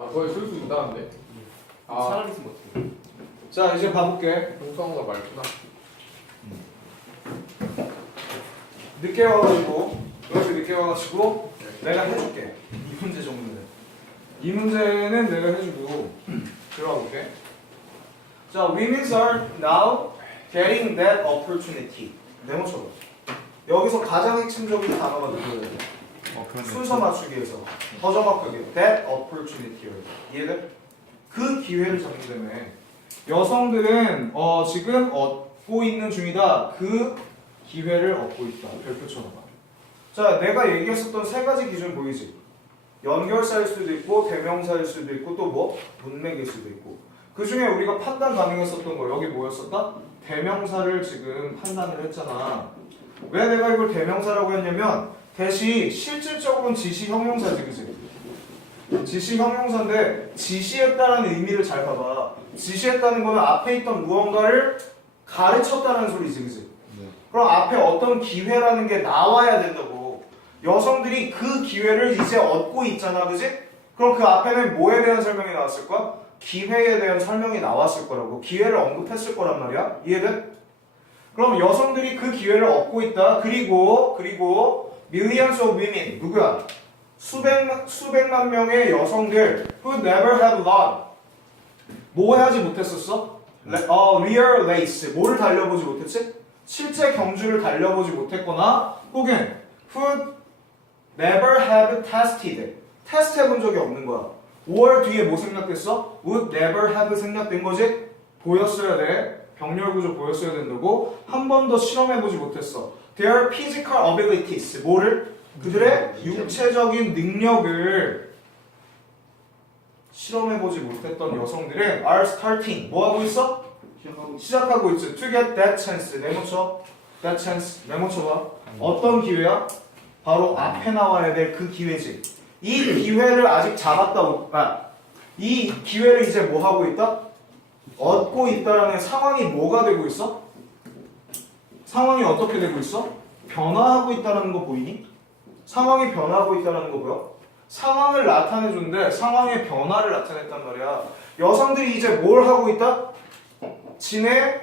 아 거의 쓸 수 있다는데. 아 사람 있으면 어떡해. 자 이제 봐볼게. 동성어가 말구나. 늦게 와가지고 여기서 늦게 와가지고 내가 해줄게. 이 문제 정도는. 이 문제는 내가 해주고 들어가 볼게. 자, women are now getting that opportunity. 네모 쳐봐. 여기서 가장 핵심적인 단어가 누구예요? 순서 맞추기에서 더 정확하게 that opportunity를 이해돼? 그 기회를 잡기 때문에 여성들은 지금 얻고 있는 중이다. 그 기회를 얻고 있다. 별표 쳐봐. 자, 내가 얘기했었던 세 가지 기준 보이지? 연결사일 수도 있고 대명사일 수도 있고 또 뭐? 문맥일 수도 있고. 그 중에 우리가 판단 가능했었던 거 여기 뭐였었다? 대명사를 지금 판단을 했잖아. 왜 내가 이걸 대명사라고 했냐면 대시 실질적으로는 지시 형용사지, 그치? 지시 형용사인데 지시했다라는 의미를 잘 봐봐. 지시했다는 거는 앞에 있던 무언가를 가르쳤다는 소리지, 그치? 그럼 앞에 어떤 기회라는 게 나와야 된다고. 여성들이 그 기회를 이제 얻고 있잖아, 그치? 그럼 그 앞에는 뭐에 대한 설명이 나왔을 거야? 기회에 대한 설명이 나왔을 거라고. 기회를 언급했을 거란 말이야. 이해돼? 그럼 여성들이 그 기회를 얻고 있다. 그리고 millions of women 누구야? 수백만 명의 여성들 who never have learned 뭐 하지 못했었어? real race 뭐를 달려보지 못했지? 실제 경주를 달려보지 못했거나 혹은 who never have tested 테스트 해본 적이 없는 거야. 5월 뒤에 뭐 생략됐어? would never have 생략된 거지? 보였어야 돼. 병렬 구조 보였어야 된다고. 한 번도 실험해보지 못했어. Their physical abilities 뭐를? 그들의 육체적인 능력을 실험해보지 못했던 여성들은 are starting 뭐 하고 있어? 시작하고 있지. To get that chance 메모쳐. that chance 메모쳐봐. 어떤 기회야? 바로 앞에 나와야 될 그 기회지. 이 기회를 아직 이 기회를 이제 뭐 하고 있다? 얻고 있다라는 상황이 뭐가 되고 있어? 상황이 어떻게 되고 있어? 변화하고 있다는 거 보이니? 상황이 변화하고 있다는 거 보여? 상황을 나타내준데 상황의 변화를 나타냈단 말이야. 여성들이 이제 뭘 하고 있다? 지네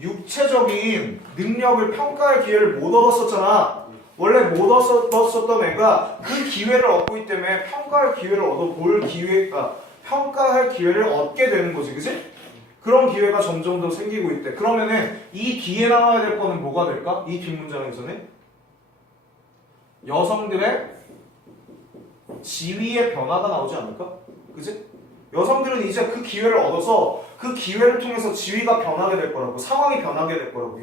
육체적인 능력을 평가할 기회를 못 얻었었잖아. 원래 못 얻었었던 애가 그 기회를 얻고 있기 때문에 평가할 기회를 얻어볼 평가할 기회를 얻게 되는 거지, 그치? 그런 기회가 점점 더 생기고 있대. 그러면은 이 뒤에 나와야 될 거는 뭐가 될까? 이 뒷문장에서는 여성들의 지위의 변화가 나오지 않을까? 그치? 여성들은 이제 그 기회를 얻어서 그 기회를 통해서 지위가 변하게 될 거라고. 상황이 변하게 될 거라고.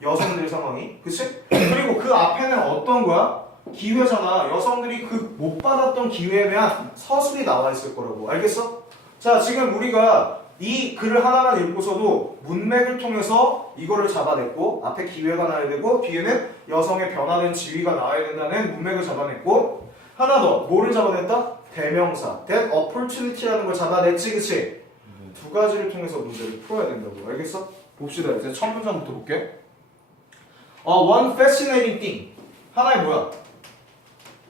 여성들의 상황이. 그치? 그리고 그 앞에는 어떤 거야? 기회잖아. 여성들이 그 못 받았던 기회에 대한 서술이 나와 있을 거라고. 알겠어? 자, 지금 우리가 이 글을 하나만 읽고서도 문맥을 통해서 이거를 잡아냈고 앞에 기회가 나와야 되고 뒤에는 여성의 변화된 지위가 나와야 된다는 문맥을 잡아냈고 하나 더 뭐를 잡아냈다? 대명사 that opportunity라는 걸 잡아냈지, 그치? 두 가지를 통해서 문제를 풀어야 된다고. 알겠어? 봅시다. 이제 첫 문장부터 볼게. One fascinating thing. 하나의 뭐야?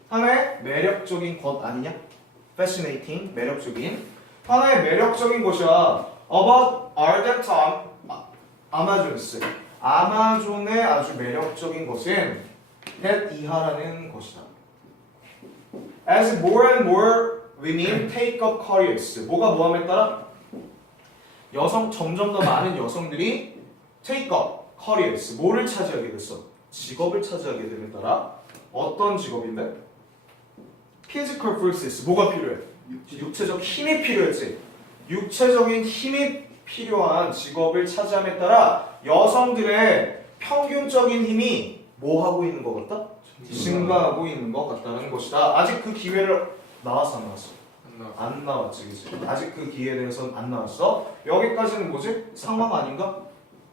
하나의 매력적인 것 아니냐? fascinating, 매력적인. 하나의 매력적인 것이야. About ardent Amazons. 아마존의 아주 매력적인 것은 that 이하라는 것이다. As more and more women take up careers. 뭐가 뭐함에 따라? 점점 더 많은 여성들이 take up careers. 뭐를 차지하게 됐어? 직업을 차지하게 됨에 따라 어떤 직업인데? Physical forces. 뭐가 필요해? 육체적 힘이 필요했지. 육체적인 힘이 필요한 직업을 차지함에 따라 여성들의 평균적인 힘이 뭐 하고 있는 것 같다? 증가하고 있는 것 같다는 것이다. 아직 그 기회를 나왔어, 안 나왔어? 안 나왔지, 그치? 아직 그 기회에 대해서는 안 나왔어. 여기까지는 뭐지? 상황 아닌가?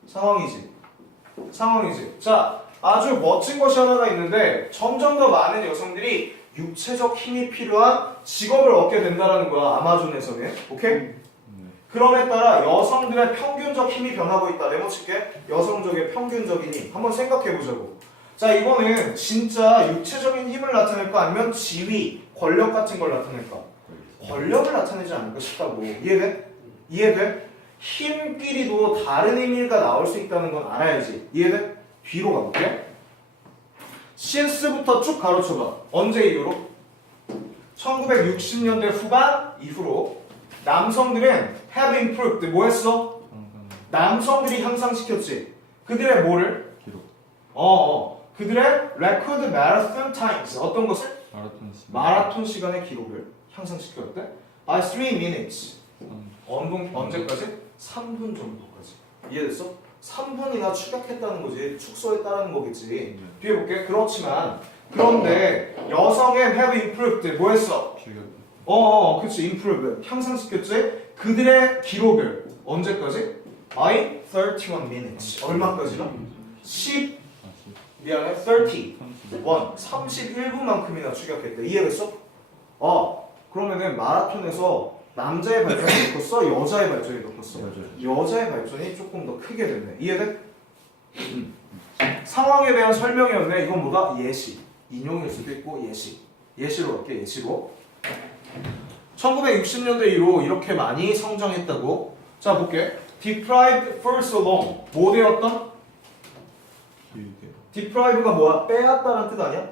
상황이지. 자, 아주 멋진 것이 하나가 있는데 점점 더 많은 여성들이 육체적 힘이 필요한 직업을 얻게 된다는 거야. 아마존에서는. 오케이? 그럼에 따라 여성들의 평균적 힘이 변하고 있다. 네모칠게. 여성적의 평균적인 힘. 한번 생각해보자고. 자, 이거는 진짜 육체적인 힘을 나타낼까? 아니면 지위, 권력 같은 걸 나타낼까? 권력을 나타내지 않을까 싶다고. 이해돼? 이해돼? 힘끼리도 다른 의미가 나올 수 있다는 건 알아야지. 이해돼? 뒤로 가볼게. since부터 쭉 가로쳐봐. 언제 이후로? 1960년대 후반 이후로 남성들은 have improved. 뭐 했어? 남성들이 향상시켰지. 그들의 뭐를? 기록. 그들의 record marathon times. 어떤 것을? 마라톤 시간. 마라톤 시간의 기록을 향상시켰대. by 3 minutes. 언제까지? 3분 정도까지. 이해됐어? 3분이나 추격했다는 거지. 축소했다는 거겠지. 뒤에 볼게. 그렇지만 그런데 여성의 have improved. 뭐 했어? 기록. 그치. improved. 향상시켰지. 그들의 기록을 언제까지? by 31 minutes. 얼마까지나? 10 미안해. 31. 31분만큼이나 추격했대. 이해됐어? 그러면은 마라톤에서 남자의 발전이 더 컸어? 여자의 발전이 더 컸어? 여자의 발전이 조금 더 크게 됐네. 이해돼? 상황에 대한 설명이었네. 이건 뭐다? 예시. 인용일 수도 있고 예시. 예시로 할게. 예시로. 1960년대 이후 이렇게 많이 성장했다고. 자 볼게. deprived for so long. 뭐 되었던? 길게. deprive가 뭐야? 빼앗다라는 뜻 아니야?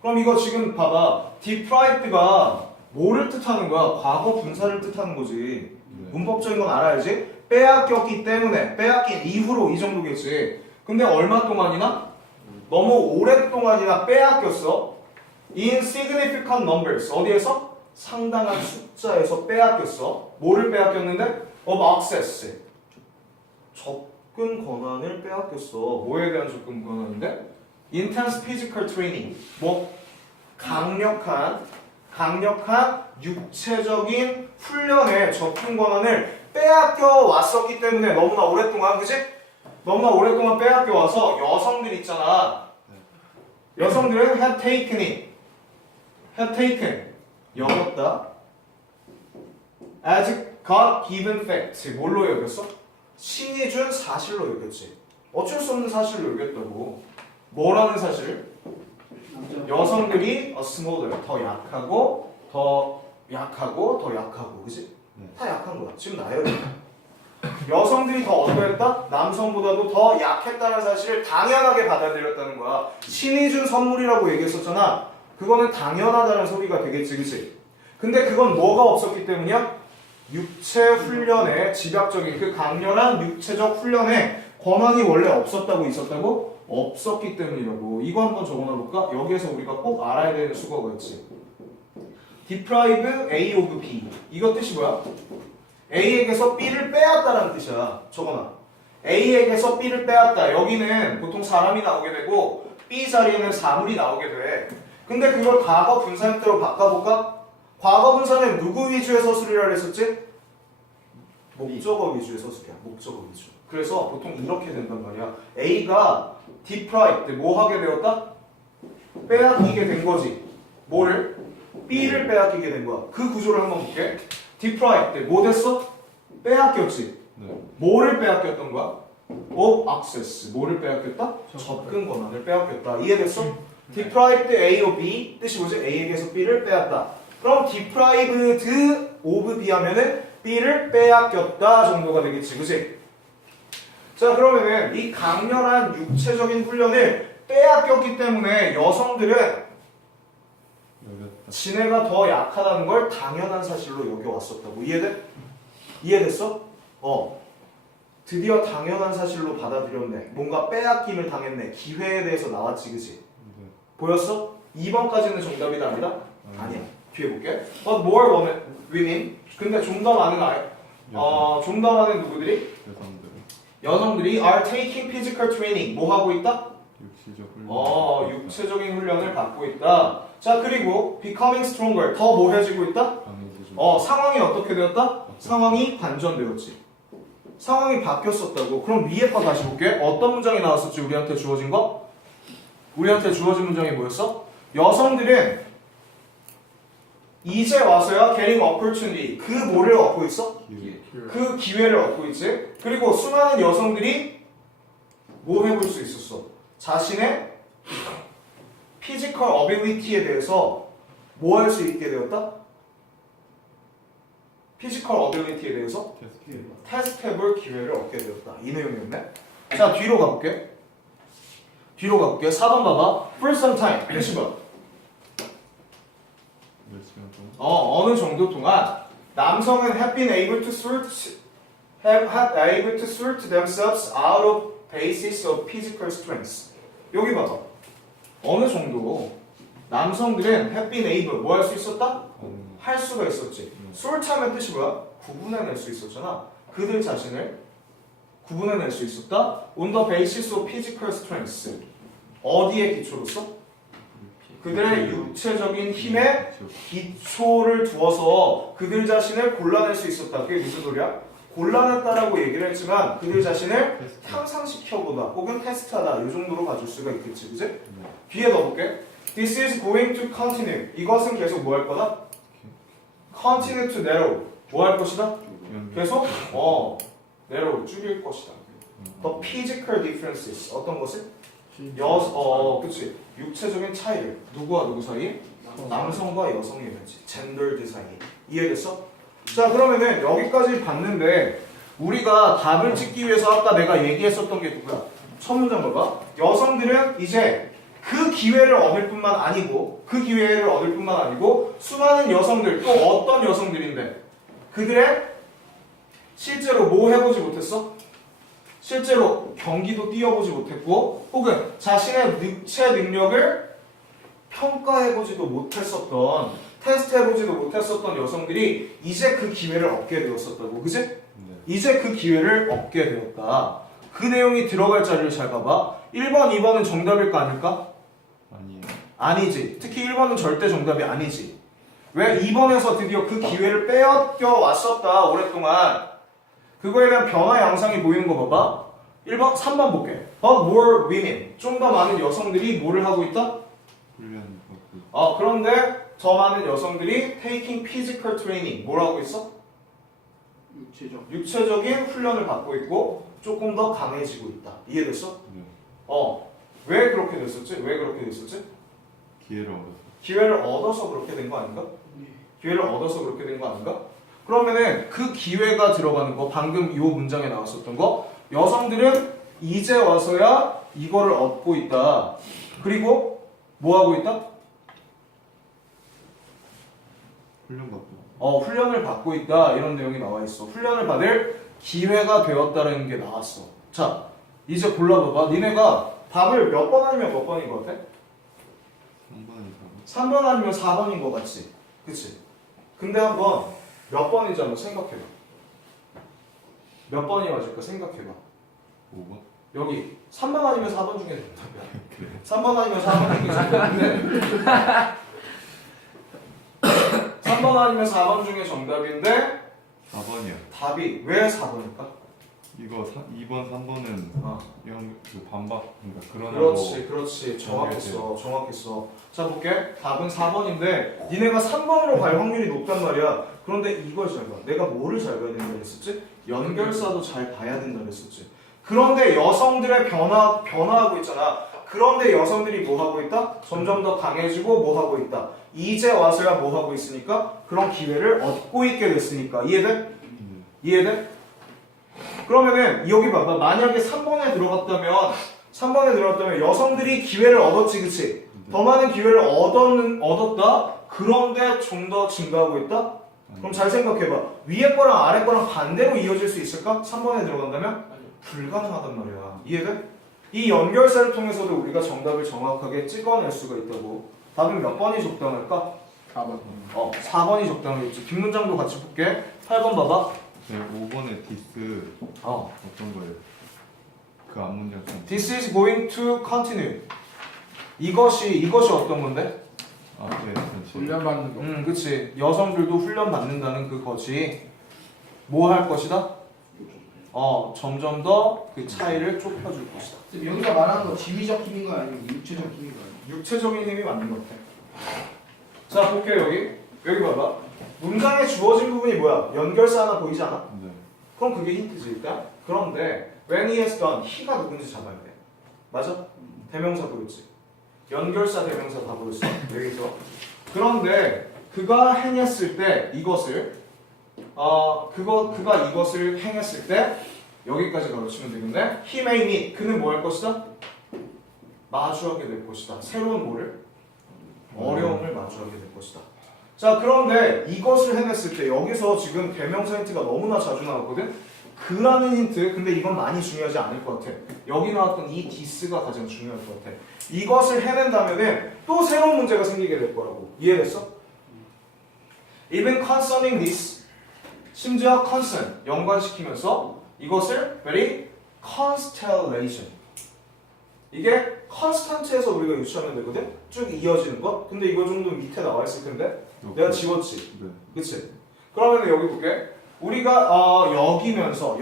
그럼 이거 지금 봐봐. deprived가 뭐를 뜻하는 거야? 과거 분사를 뜻하는 거지. 문법적인 건 알아야지. 빼앗겼기 때문에, 빼앗긴 이후로 이 정도겠지. 근데 얼마 동안이나? 너무 오랫동안이나 빼앗겼어. in significant numbers. 어디에서? 상당한 숫자에서 빼앗겼어. 뭐를 빼앗겼는데? of access. 접근 권한을 빼앗겼어. 뭐에 대한 접근 권한인데? intense physical training. 뭐? 강력한 육체적인 훈련에 접근 권한을 빼앗겨 왔었기 때문에 너무나 오랫동안, 그치? 너무나 오랫동안 빼앗겨 와서 여성들 있잖아. 여성들은 have taken 여겼다. as God given fact. 뭘로 여겼어? 신이 준 사실로 여겼지. 어쩔 수 없는 사실로 여겼다고. 뭐라는 사실? 여성들이 smaller, 더 약하고, 그치? 다 약한 거야. 지금 나열이야. 여성들이 더 어떠했다? 남성보다도 더 약했다는 사실을 당연하게 받아들였다는 거야. 신이 준 선물이라고 얘기했었잖아. 그거는 당연하다는 소리가 되겠지, 그치? 근데 그건 뭐가 없었기 때문이야? 육체 훈련에, 지각적인 그 강렬한 육체적 훈련에 권한이 원래 없었다고 있었다고? 없었기 때문이라고. 이거 한번 적어놔볼까? 여기에서 우리가 꼭 알아야 되는 수거가 있지. deprive A of B. 이거 뜻이 뭐야? A에게서 B를 빼앗다라는 뜻이야. 적어놔. A에게서 B를 빼앗다. 여기는 보통 사람이 나오게 되고 B 자리에는 사물이 나오게 돼. 근데 그걸 과거 분사 형태로 바꿔볼까? 과거 분사는 누구 위주의 서술이라고 했었지? 목적어 위주의 서술이야. 목적어 위주. 그래서 보통 이렇게 된단 말이야. A가 deprived, 뭐 하게 되었다? 빼앗기게 된 거지. 뭐를? B를 빼앗기게 된 거야. 그 구조를 한번 볼게. deprived, 뭐 됐어? 빼앗겼지. 뭐를 빼앗겼던 거야? of access, 뭐를 빼앗겼다? 접근 권한을 빼앗겼다. 이해됐어? deprived A of B, 뜻이 뭐지? A에게서 B를 빼앗다. 그럼 deprived of B 하면은 B를 빼앗겼다 정도가 되겠지, 그치? 자, 그러면은 이 강렬한 육체적인 훈련을 빼앗겼기 때문에 여성들은 지네가 더 약하다는 걸 당연한 사실로 여겨왔었다고. 이해돼? 이해됐어? 드디어 당연한 사실로 받아들였네. 뭔가 빼앗김을 당했네. 기회에 대해서 나왔지, 그치? 보였어? 2번까지는 정답이다, 아니다? 아니야. 뒤에 볼게. But more women. 근데 좀 더 많은 좀 더 많은 누구들이? 여성들이 are taking physical training. 뭐 하고 있다? 육체적인 훈련을 받고 있다. 자, 그리고 becoming stronger. 더 뭐해지고 있다? 상황이 어떻게 되었다? 상황이 반전되었지. 상황이 바뀌었었다고. 그럼 위에 거 다시 볼게. 어떤 문장이 나왔었지? 우리한테 주어진 거? 우리한테 주어진 문장이 뭐였어? 여성들은 이제 와서야 getting opportunity. 그 뭐를 얻고 있어? 그 기회를 얻고 있지. 그리고 수많은 여성들이 뭐 해볼 수 있었어? 자신의 physical ability에 대해서 뭐 할 수 있게 되었다? 피지컬 어빌리티에 대해서 테스트. 테스트해볼 기회를 얻게 되었다. 이 내용이었네. 자, 뒤로 가볼게. 4번 봐봐. For some time. 몇 시간? 몇 시간 동안? 어느 정도 동안 남성은 have been able to sort themselves out of basis of physical strengths. 여기 봐봐. 어느 정도 남성들은 have been able 뭐 할 수 있었다? 할 수가 있었지. sort하면 뜻이 뭐야? 구분해낼 수 있었잖아. 그들 자신을 구분해낼 수 있었다. On the basis of physical strengths. 어디에 기초로서? 그들의 육체적인 힘에 기초를 두어서 그들 자신을 골라낼 수 있었다. 그게 무슨 소리야? 골라냈다라고 얘기를 했지만 그들 자신을 향상시켜보다 혹은 테스트하다 이 정도로 봐줄 수가 있겠지, 그지? 뒤에 넣어볼게. This is going to continue. 이것은 계속 뭐 할 거다? Continue to narrow. 뭐 할 것이다? 계속 narrow 줄일 것이다. The physical differences. 어떤 것을? 그치. 육체적인 차이를 누구와 누구 사이? 남성과 여성의 면치. 젠더드 사이. 이해됐어? 자, 그러면은 여기까지 봤는데 우리가 답을 찍기 위해서 아까 내가 얘기했었던 게 누구야? 첫 문장 봐봐. 여성들은 이제 그 기회를 얻을 뿐만 아니고 수많은 여성들 또 어떤 여성들인데 그들의 실제로 뭐 해보지 못했어? 실제로 경기도 뛰어보지 못했고 혹은 자신의 육체 능력을 평가해보지도 못했었던 테스트해보지도 못했었던 여성들이 이제 그 기회를 얻게 되었었다고, 그지? 네. 이제 그 기회를 얻게 되었다. 그 내용이 들어갈 자리를 잘 봐봐. 1번, 2번은 정답일까 아닐까? 아니에요. 아니지. 특히 1번은 절대 정답이 아니지. 왜? 2번에서 드디어 그 기회를 빼앗겨 왔었다 오랫동안. 그거에 대한 변화 양상이 보이는 거 봐봐. 1번, 3번 볼게. But more women. 좀 더 많은 여성들이 뭐를 하고 있다? 훈련 받고. 그런데 더 많은 여성들이 taking physical training. 뭘 하고 있어? 육체적인 훈련을 받고 있고 조금 더 강해지고 있다. 이해됐어? 네. 왜 그렇게 됐었지? 기회를 얻어서. 기회를 얻어서 그렇게 된 거 아닌가? 기회를 얻어서 그렇게 된 거 아닌가? 그러면은 그 기회가 들어가는 거 방금 이 문장에 나왔었던 거 여성들은 이제 와서야 이거를 얻고 있다. 그리고 뭐 하고 있다? 훈련 받고. 훈련을 받고 있다. 이런 내용이 나와 있어. 훈련을 받을 기회가 되었다는 게 나왔어. 자, 이제 골라봐봐. 니네가 답을 몇 번 아니면 몇 번인 것 같아? 3번 아니면 4번인 것 같지? 그치? 근데 한번 몇 번인지 한번 생각해봐. 몇 번이 맞을까 생각해봐. 5번? 여기 3번 아니면 4번 중에 정답이야. 그래. 3번 아니면 4번 중에 정답인데 3번 아니면 4번 중에 정답인데 4번이요. 답이 왜 4번일까? 이거 2번, 3번은 그 반박 그러니까 그렇지 정확했어. 자 볼게. 답은 4번인데 니네가 3번으로 갈 확률이 높단 말이야. 그런데 이걸 잘 봐. 내가 뭐를 잘 봐야 된다 그랬었지? 연결사도 잘 봐야 된다 그랬었지. 그런데 여성들의 변화하고 있잖아. 그런데 여성들이 뭐 하고 있다? 점점 더 강해지고 뭐 하고 있다? 이제 와서야 뭐 하고 있으니까? 그런 기회를 얻고 있게 됐으니까. 이해돼? 이해돼? 그러면은 여기 봐봐. 만약에 3번에 들어갔다면 여성들이 기회를 얻었지, 그치? 더 많은 기회를 얻었다? 그런데 좀 더 증가하고 있다? 그럼 잘 생각해봐. 위에 거랑 아래 거랑 반대로 이어질 수 있을까? 3번에 들어간다면? 불가능하단 말이야. 이해돼? 이 연결사를 통해서도 우리가 정답을 정확하게 찍어낼 수가 있다고. 답은 몇 번이 적당할까? 4번. 4번이 적당하겠지. 뒷문장도 같이 볼게. 8번 봐봐. 네, 5번에 디스 어떤 거예요? 그 앞문장 좀. This is going to continue. 이것이 어떤 건데? 네, 훈련받는 거. 그치. 여성들도 훈련 받는다는 그 것이 뭐 할 것이다? 점점 더 그 차이를 좁혀줄 것이다. 여기서 말하는 거 지위적 힘인 거야 아니면 육체적 힘인 거야? 육체적인 힘이 맞는 것 같아. 자, 볼게요. 여기 봐봐. 문장에 주어진 부분이 뭐야? 연결사 하나 보이지 않아? 네. 그럼 그게 힌트지 일단. 그런데 when he has done, he가 누군지 잡아야 돼. 맞아? 대명사 부르지. 연결사 대명사 다 부르지. 여기서. 그런데 그가 행했을 때 이것을 그가 이것을 행했을 때 여기까지 가르치면 되겠네. He may meet. 그는 뭐 할 것이다? 마주하게 될 것이다. 새로운 뭐를? 어려움을 마주하게 될 것이다. 자, 그런데 이것을 해냈을 때 여기서 지금 대명사 힌트가 너무나 자주 나왔거든. 그라는 힌트. 근데 이건 많이 중요하지 않을 것 같아. 여기 나왔던 이 this가 가장 중요할 것 같아. 이것을 해낸다면은 또 새로운 문제가 생기게 될 거라고. 이해됐어? Even concerning this. 심지어 concern 연관시키면서 이것을 very constellation. 이게 constant에서 우리가 유추하면 되거든. 쭉 이어지는 것. 근데 이거 정도 밑에 나와 있을 텐데 내가 지웠지. 네. 그치? 그러면 여기 볼게. 우리가 여기면서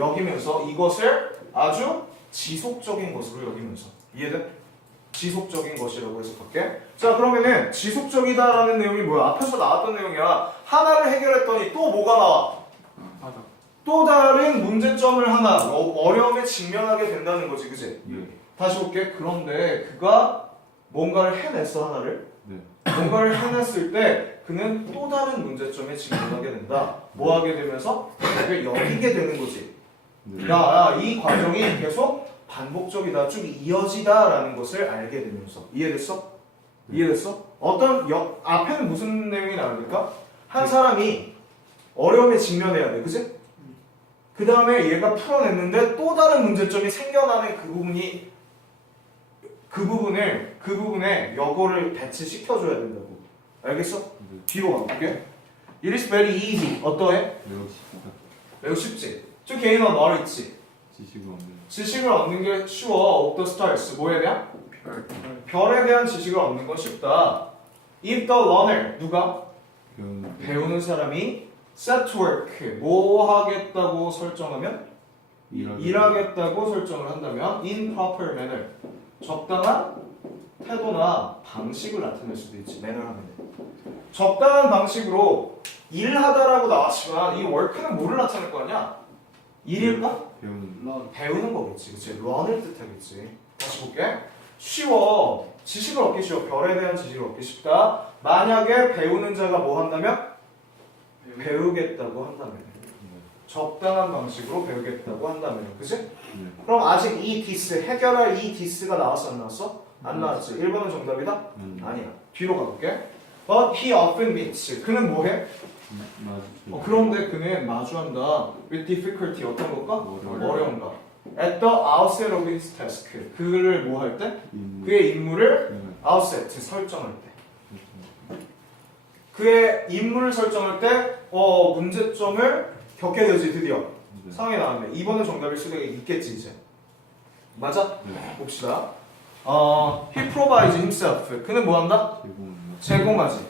이것을 아주 지속적인 것으로 여기면서 이해돼? 지속적인 것이라고 해석할게. 자, 그러면은 지속적이다라는 내용이 뭐야? 앞에서 나왔던 내용이야. 하나를 해결했더니 또 뭐가 나와? 하다. 또 다른 문제점을 하나 어려움에 직면하게 된다는 거지, 그치? 네. 다시 볼게. 그런데 그가 뭔가를 해냈어, 하나를. 네. 뭔가를 해냈을 때 그는 또 다른 문제점에 직면하게 된다. 뭐 하게 되면서? 그걸 여기게 되는 거지. 네. 야, 이 과정이 계속 반복적이다, 쭉 이어지다라는 것을 알게 되면서. 이해됐어? 이해됐어? 앞에는 무슨 내용이 나옵니까? 한 사람이 어려움에 직면해야 돼, 그치? 그 다음에 얘가 풀어냈는데 또 다른 문제점이 생겨나는 그 부분에 여거를 배치시켜줘야 된다고. 알겠어? 네. 뒤로 가볼게. It is very easy. 어떠해? 매우 쉽다. 매우 쉽지. 저 개인은 말했지. 지식을 얻는. 지식을 얻는 게 쉬워. of the stars. 뭐에 대한? 별에 대한 지식을 얻는 건 쉽다. If the learner, 누가? 배우는 사람이 set to work, 뭐 하겠다고 설정하면? 일하겠다고 설정을 한다면 in proper manner, 적당한 태도나 방식을 나타낼 수도 있지. manner 하면 적당한 방식으로 일하다라고 나왔지만 이 work는 뭐를 나타낼 거 아니야? 일일까? 배우는 거겠지. 그치? learn을 뜻하겠지. 다시 볼게. 쉬워. 지식을 얻기 쉬워. 별에 대한 지식을 얻기 쉽다. 만약에 배우는 자가 뭐 한다면? 배우겠다고 한다면. 적당한 방식으로 배우겠다고 한다면. 그치? 네. 그럼 아직 이 디스, 해결할 이 디스가 나왔어, 안 나왔어? 안 나왔지. 1번은 정답이다? 아니야. 뒤로 가볼게. But he often meets. 그는 뭐해? 그런데 그는 마주한다. With difficulty. 어떤 것과? 어려움과. At the outset of his task. 그를 뭐 할 때? 그의 임무를 outset, 설정할 때. 그의 임무를 설정할 때 문제점을 겪게 되지. 드디어 상황이 나왔네. 2번은 정답일 수도 있겠지 이제. 맞아? 네. 봅시다. He provides himself. 그는 뭐 한다? 제공하지.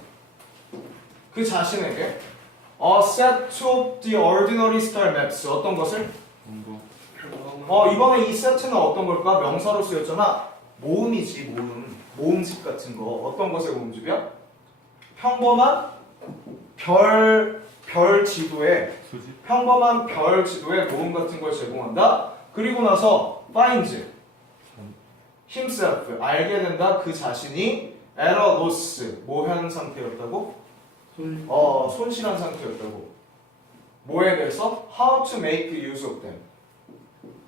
그 자신에게 a set of the ordinary star maps. 어떤 것을? 이번에 이 세트는 어떤 걸까? 명사로 쓰였잖아. 모음이지, 모음집 같은 거. 어떤 것의 모음집이야? 평범한 별 지도에 평범한 별 지도에 모음 같은 걸 제공한다. 그리고 나서 finds himself, 알게 된다. 그 자신이 at a loss, 뭐 하는 상태였다고? 손실한 상태였다고. 뭐에 대해서? How to make use of them.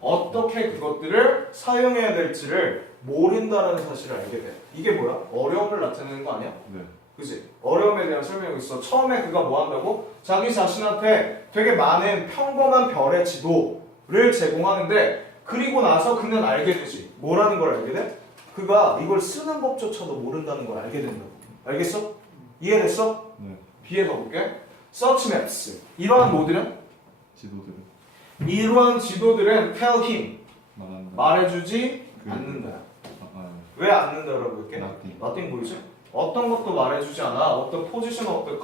어떻게 그것들을 사용해야 될지를 모른다는 사실을 알게 돼. 이게 뭐야? 어려움을 나타내는 거 아니야? 네. 그치? 어려움에 대한 설명이 있어. 처음에 그가 뭐 한다고? 자기 자신한테 되게 많은 평범한 별의 지도를 제공하는데 그리고 나서 그는 알게 되지. 뭐라는 걸 알게 돼? 그가 이걸 쓰는 법조차도 모른다는 걸 알게 된다고. 알겠어? 이해됐어? 네. B에 가볼게. Such maps. 이러한 뭐들은? 지도들은 이러한 지도들은 tell him. 말한다. 말해주지 않는다. 왜 않는다라고 할게? Nothing 보이지? 어떤 것도 말해주지 않아. 어떤 position of the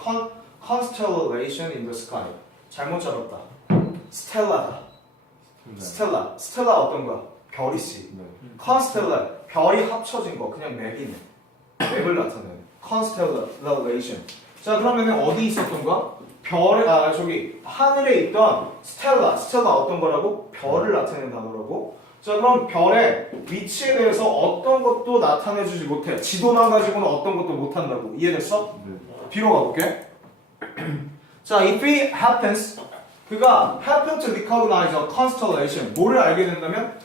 constellation in the sky. 잘못 잡았다. 스텔라다. 스텔라 어떤 거야? 별이지. 네. constellation, 별이 합쳐진 거. 그냥 맵이네. 맵을 나타내는. constellation. 자, 그러면은 어디 있었던 거야? 하늘에 있던 스텔라 어떤 거라고? 별을 나타내는 단어라고. 자, 그럼 별의 위치에 대해서 어떤 것도 나타내주지 못해. 지도만 가지고는 어떤 것도 못한다고. 이해됐어? 네. 뒤로 가볼게. 자, if it happens, 그가 happen to recognize a constellation. 뭐를 알게 된다면?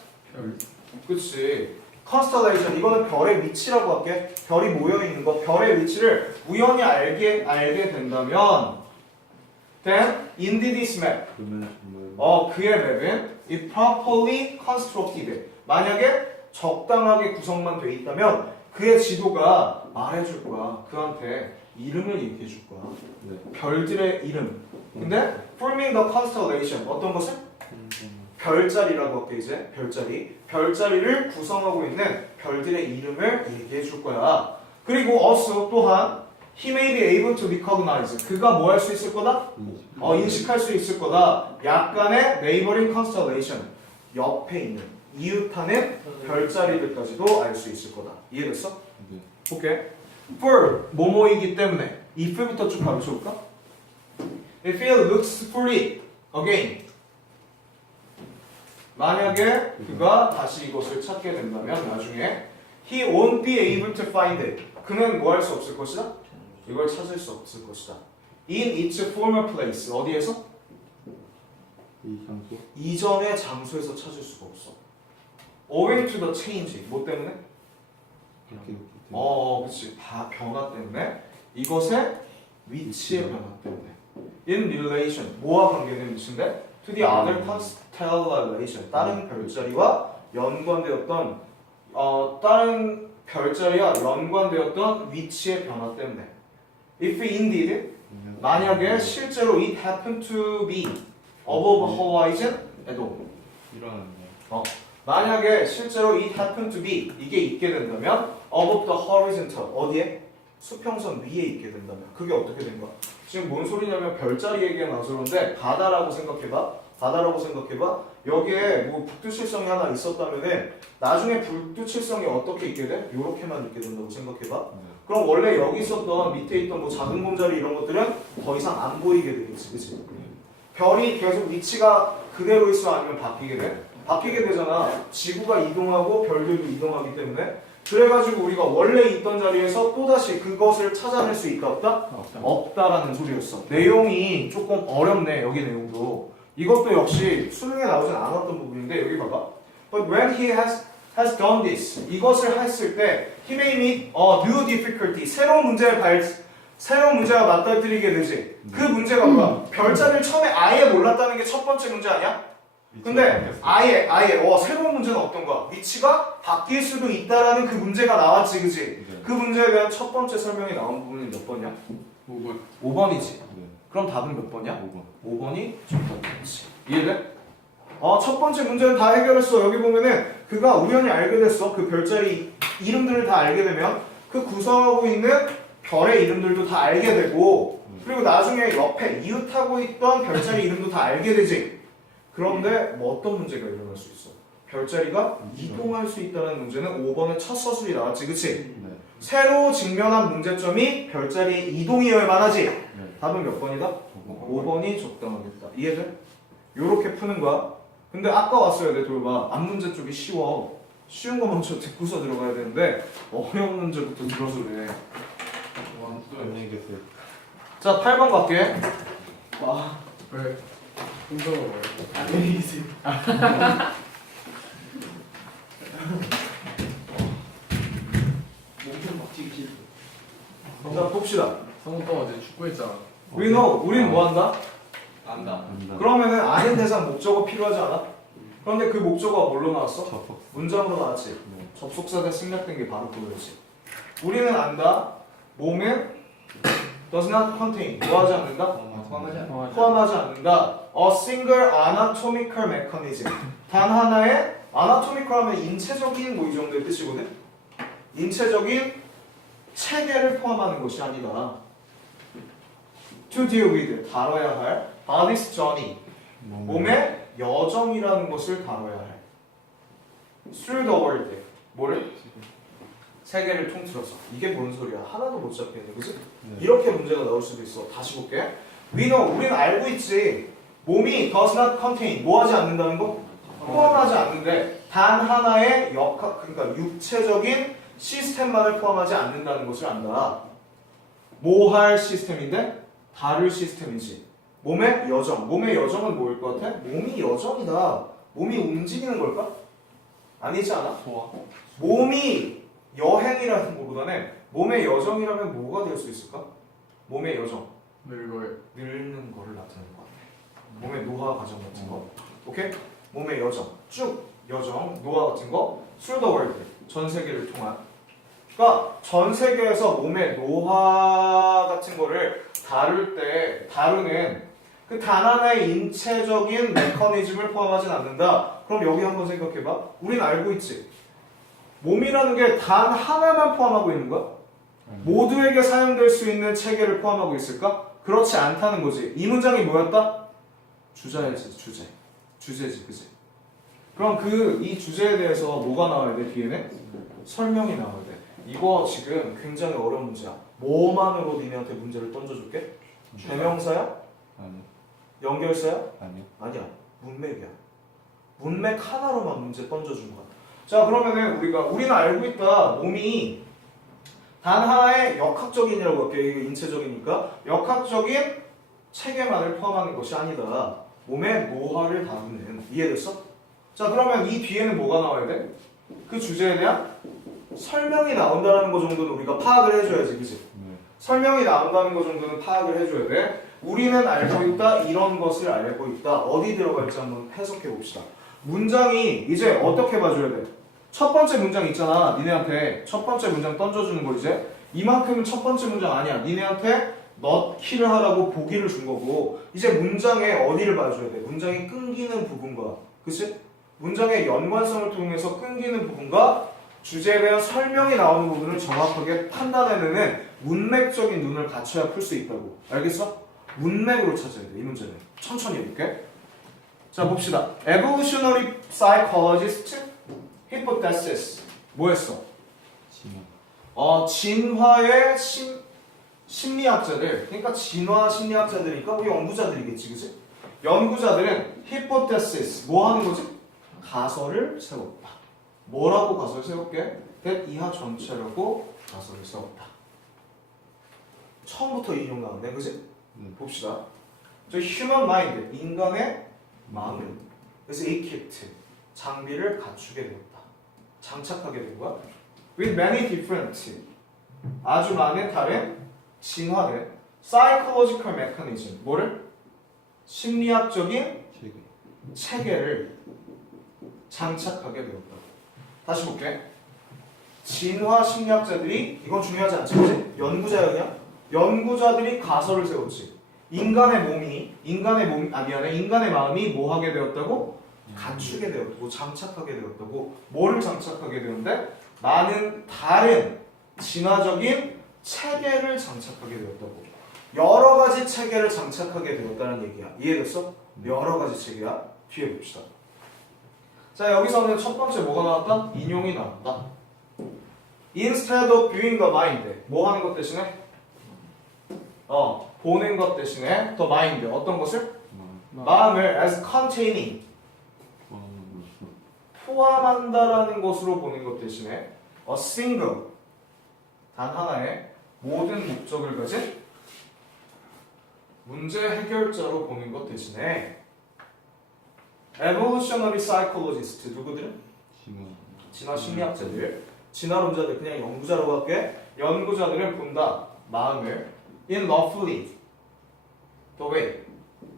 그치. constellation. 이거는 별의 위치라고 할게. 별이 모여있는 거. 별의 위치를 우연히 알게 된다면 then indeed this map. 그러면 정말 그의 맵은 it properly constructed. 만약에 적당하게 구성만 돼 있다면 그의 지도가 말해줄 거야. 그한테 이름을 얘기해 줄 거야. 네. 별들의 이름. 근데 forming the constellation 어떤 것을? 별자리라고 할게 이제. 별자리를 구성하고 있는 별들의 이름을 얘기해 줄 거야. 그리고 also 또한 he may be able to recognize. 그가 뭐 할 수 있을 거다? 인식할 수 있을 거다. 약간의 neighboring constellation. 옆에 있는 이웃하는 별자리들까지도 알 수 있을 거다. 이해됐어? 네. 오케이. for 뭐뭐이기 때문에 if부터 쭉 가르쳐볼까? If he looks for it again. 만약에 그가 다시 이것을 찾게 된다면 나중에 he won't be able to find it. 그는 뭐 할 수 없을 것이다? 이걸 찾을 수 없을 것이다. In its former place. 어디에서? 이 장소 이전의 장소에서 찾을 수가 없어. Owing to the change. 뭐 때문에? 그치. 다 변화 때문에. 이것의 위치의 변화 때문에. In relation. 뭐와 관계된 위치인데? To the other constellation. 다른 별자리와 연관되었던 다른 별자리와 연관되었던 위치의 변화 때문에. If indeed 만약에 실제로 it happened to be above horizon at all. 일어났네요. 만약에 실제로 it happened to be 이게 있게 된다면 above the horizontal 어디에? 수평선 위에 있게 된다면 그게 어떻게 된 거야? 지금 뭔 소리냐면 별자리 얘기가 나와서 그런데 바다라고 생각해봐. 여기에 뭐 북두칠성이 하나 있었다면은 나중에 북두칠성이 어떻게 있게 돼? 요렇게만 있게 된다고 생각해봐. 그럼 원래 여기 있었던 밑에 있던 뭐 작은 곰자리 이런 것들은 더 이상 안 보이게 되겠지, 그치? 별이 계속 위치가 그대로 있어 아니면 바뀌게 돼? 바뀌게 되잖아. 지구가 이동하고 별들도 이동하기 때문에. 그래가지고 우리가 원래 있던 자리에서 또다시 그것을 찾아낼 수 있다 없다? 없다라는 소리였어. 내용이 조금 어렵네. 여기 내용도. 이것도 역시 수능에 나오진 않았던 부분인데 여기 봐봐. But when he has done this 이것을 했을 때 he may meet a new difficulty 새로운 문제가 맞닥뜨리게 되지. 그 문제가 뭐야? 별자리를 처음에 아예 몰랐다는 게 첫 번째 문제 아니야? 근데 아예 새로운 문제는 어떤 거야? 위치가 바뀔 수도 있다라는 그 문제가 나왔지, 그지? 그 문제에 대한 첫 번째 설명이 나온 부분이 몇 번이야? 5번. 5번이지. 네. 그럼 답은 몇 번이야? 5번. 5번이 정답이지. 이해돼? 첫 번째 문제는 다 해결했어. 여기 보면은 그가 우연히 알게 됐어. 그 별자리 이름들을 다 알게 되면 그 구성하고 있는 별의 이름들도 다 알게 되고 그리고 나중에 옆에 이웃하고 있던 별자리 이름도 다 알게 되지. 그런데 뭐 어떤 문제가 일어날 수 있어? 별자리가 이동할 수 있다는 문제는 5번의 첫 서술이 나왔지, 그치? 네. 새로 직면한 문제점이 별자리의 이동이어야만 하지? 네. 답은 몇 번이다? 5번. 5번이 적당하겠다. 이해돼? 요렇게 푸는 거야. 근데 아까 왔어야 돼, 돌봐. 앞문제 쪽이 쉬워. 쉬운 거 먼저 듣고서 들어가야 되는데 어려운 문제부터 들어서 그래. 안녕히 계세요. 자, 8번 갈게. 왜? 공정으로 왜? 안녕히 계세요. 몸좀 막히기 싫어. 자, 봅시다. 성우 또 어제 축구했잖아. We know. 우린 뭐 한다? 안다. 안다. 그러면은 아는 대상 목적어 필요하지 않아? 그런데 그 목적어가 뭘로 나왔어? 접속. 문장으로 나왔지. 네. 접속사가 생략된 게 바로 그거였지. 우리는 안다. 몸은 does not contain. 뭐하지 않는다? 포함하지 않는다. A single anatomical mechanism. 단 하나의 anatomical 하면 인체적인 뭐 이 정도의 뜻이거든. 인체적인 체계를 포함하는 것이 아니다. To deal with. 다뤄야 할 body's journey. 몸의 여정이라는 것을 다뤄야 해. Through the world. 뭐를? 세계를 통틀어서. 이게 뭔 소리야? 하나도 못 잡겠네, 그치? 네. 이렇게 문제가 나올 수도 있어. 다시 볼게. We know. 우리는 알고 있지. 몸이 does not contain. 뭐하지 않는다는 거? 포함하지 않는데 단 하나의 그러니까 육체적인 시스템만을 포함하지 않는다는 것을 안다. 뭐 할 시스템인데? 다룰 시스템이지. 몸의 여정. 몸의 여정은 뭐일 것 같아? 몸이 여정이다. 몸이 움직이는 걸까? 아니지 않아? 소화. 몸이 여행이라는 것보다는 몸의 여정이라면 뭐가 될 수 있을까? 몸의 여정. 늙어요. 늙는 거를 나타내는 것 같아. 몸의 노화 과정 같은 거. 오케이? 몸의 여정. 쭉 여정, 노화 같은 거. through the world. 전 세계를 통한. 그러니까 전 세계에서 몸의 노화 같은 거를 다루는 그 단 하나의 인체적인 메커니즘을 포함하진 않는다. 그럼 여기 한번 생각해봐. 우린 알고 있지. 몸이라는 게 단 하나만 포함하고 있는 거야? 모두에게 사용될 수 있는 체계를 포함하고 있을까? 그렇지 않다는 거지. 이 문장이 뭐였다? 주제지, 주제지, 그지? 그럼 이 주제에 대해서 뭐가 나와야 돼, 뒤에는? 설명이 나와야 돼. 이거 지금 굉장히 어려운 문제야. 뭐만으로 니네한테 문제를 던져줄게? 대명사야? 아니요. 연결사야? 아니요. 아니야. 문맥이야. 문맥 하나로만 문제 던져준 거야. 자, 그러면은 우리는 알고 있다. 몸이 단 하나의 역학적인이라고 할게. 이게 인체적이니까. 역학적인 체계만을 포함하는 것이 아니다. 몸의 노화를 다루는. 이해됐어? 자, 그러면 이 뒤에는 뭐가 나와야 돼? 그 주제에 대한 설명이 나온다는 거 정도는 우리가 파악을 해줘야지, 그치? 네. 설명이 나온다는 거 정도는 파악을 해줘야 돼. 우리는 알고 있다. 이런 것을 알고 있다. 어디 들어갈지 한번 해석해 봅시다. 문장이 이제 어떻게 봐줘야 돼? 첫 번째 문장 있잖아. 니네한테 첫 번째 문장 던져주는 거 이제 이만큼은 첫 번째 문장 아니야. 니네한테 넣기를 하라고 보기를 준 거고 이제 문장의 어디를 봐줘야 돼? 문장이 끊기는 부분과 그치? 문장의 연관성을 통해서 끊기는 부분과 주제에 대한 설명이 나오는 부분을 정확하게 판단해내는 문맥적인 눈을 갖춰야 풀 수 있다고. 알겠어? 문맥으로 찾아야 돼. 이 문제는. 천천히 해볼게. 자, 봅시다. Evolutionary Psychologist Hypothesis. 뭐 했어? 진화. 진화의 심리학자들. 그러니까 진화 심리학자들이니까 우리 연구자들이겠지, 그치? 연구자들은 Hypothesis. 뭐 하는 거지? 가설을 세웠다. 뭐라고 가설을 세웠게? that 이하 전체라고 가설을 세웠다. 처음부터 인용 나오네, 그치? 봅시다. 저 human mind, 인간의 마음을 그래서 equipped, 장비를 갖추게 되었다. 장착하게 된 거야. with many different, 아주 많은 다른 진화된 psychological mechanism, 뭐를? 심리학적인 체계. 체계를 장착하게 되었다. 다시 볼게. 진화 심리학자들이 이건 중요하지 않지, 그치? 연구자야 그냥. 연구자들이 가설을 세웠지. 인간의 마음이 뭐 하게 되었다고? 갖추게 되었다고, 장착하게 되었다고. 뭐를 장착하게 되었는데? 많은 다른 진화적인 체계를 장착하게 되었다고. 여러 가지 체계를 장착하게 되었다는 얘기야. 이해됐어? 여러 가지 체계야. 뒤에 봅시다. 자, 여기서는 첫 번째 뭐가 나왔다? 인용이 나왔다. Instead of viewing the mind, 뭐 하는 것 대신에? 보는 것 대신에 the mind, 어떤 것을? 마음을 as containing, 포함한다라는 것으로 보는 것 대신에 a single, 단 하나의 모든 목적을 가진 문제 해결자로 보는 것 대신에 evolutionary psychologist, 누구들은? 진화 심리학자들, 진화론자들, 그냥 연구자로 할게. 연구자들은 본다, 마음을 in roughly the way,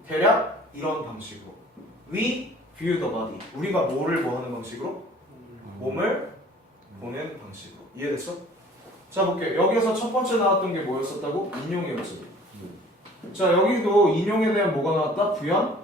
대략 이런 방식으로 we view the body, 우리가 뭐를 뭐 하는 방식으로? 몸을 보는 방식으로. 이해됐어? 자, 볼게. 여기서 첫 번째 나왔던 게 뭐였었다고? 인용이었지. 자, 여기도 인용에 대한 뭐가 나왔다? 부연?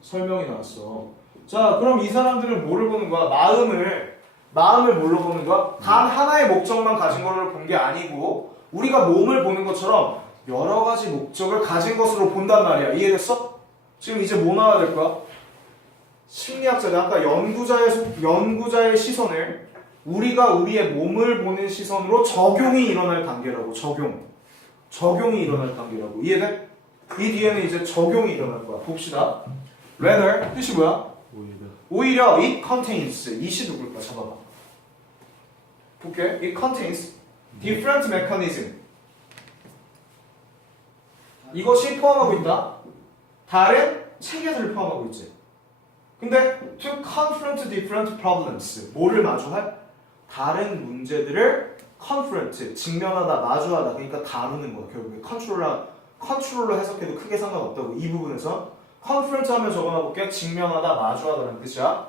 설명이 나왔어. 자, 그럼 이 사람들은 뭐를 보는 거야? 마음을 뭘로 보는 거야? 단 하나의 목적만 가진 걸로 본 게 아니고 우리가 몸을 보는 것처럼 여러 가지 목적을 가진 것으로 본단 말이야. 이해됐어? 지금 이제 뭐 나와야 될 거야? 심리학자들, 아까 연구자의 시선을 우리가 우리의 몸을 보는 시선으로 적용이 일어날 단계라고. 적용이 일어날 단계라고. 이해돼? 이 뒤에는 이제 적용이 일어날 거야. 봅시다. rather, 뜻이 뭐야? 오히려 it contains, it이 누굴까? 잡아봐. 볼게. it contains different mechanism. 이것이 포함하고 있다. 다른 체계들을 포함하고 있지. 근데 to confront different problems 뭐를 마주할? 다른 문제들을 confront 직면하다 마주하다 그러니까 다루는 거야. 결국에 컨트롤러 해석해도 크게 상관없다고. 이 부분에서 confront 하면 적어놔볼게. 직면하다 마주하다라는 뜻이야.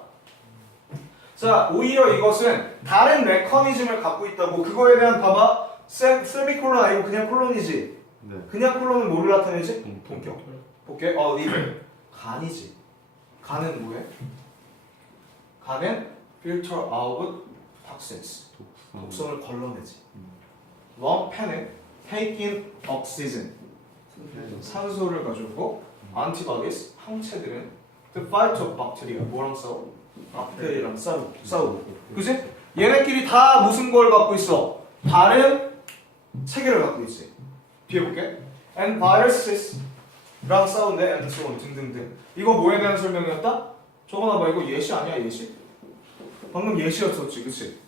자, 오히려 이것은 다른 메커니즘을 갖고 있다고. 그거에 대한 봐봐. 세미콜론 아니고 그냥 콜론이지. 네. 그냥 콜론은 뭐를 나타내지? 동격. 볼게. 리ver. 간이지. 간은 뭐해? 간은 filter out toxins. 독성을 걸러내지. 럼펜은 take in oxygen. 산소를 가지고 antibodies. 항체들은 to fight off bacteria. 뭐랑 싸워? 박테리아랑 싸우고. 그치? 얘네끼리 다 무슨 걸 갖고 있어? 다른 체계를 갖고 있지. 뒤에 볼게. And virus랑 싸운대. And so on 등등등. 이거 뭐에 대한 설명이었다? 적어놔봐. 이거 예시 아니야 예시? 방금 예시였었지 그치?